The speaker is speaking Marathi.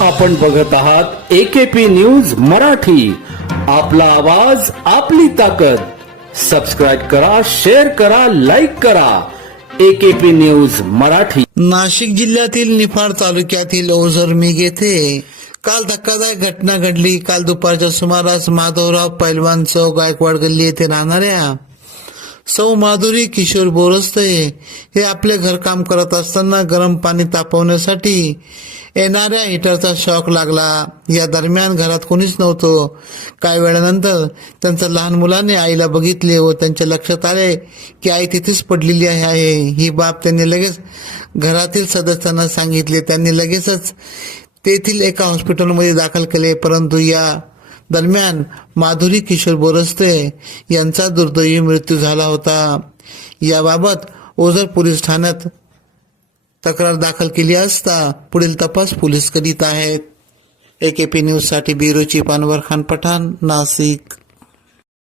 आपण बघत आहात एकेपी न्यूज मराठी. आपला आवाज आपली ताकद. सबस्क्राईब करा शेअर करा लाईक करा. AKP news Marathi. नाशिक जिल्ह्यातील निफाड तालुक्यातील ओझर मिग येथे काल धक्कादायक घटना घडली. काल दुपारच्या सुमारास माधवराव पैलवान चौक गायकवाड गल्ली येथे राहणाऱ्या सौ माधुरी किशोर बोरस्ते हे आपले घरकाम करत असताना गरम पाणी तापवण्यासाठी येणाऱ्या हिटरचा शॉक लागला. या दरम्यान घरात कोणीच नव्हतं. काही वेळानंतर त्यांच्या लहान मुलाने आईला बघितले व त्यांच्या लक्षात आले की आई तिथेच पडलेली आहे. ही बाब त्यांनी लगेच घरातील सदस्यांना सांगितले. त्यांनी लगेचच तेथील एका हॉस्पिटलमध्ये दाखल केले. परंतु या दरम्यान माधुरी किशोर बोरस्ते यांचा दुर्दैवी मृत्यू झाला होता. याबाबत ओझर पोलीस ठाण्यात तक्रार दाखल केली असता पुढील तपास पोलीस करीत आहेत. AKP K P bureau chief Panwar Khan Pathan Nashik.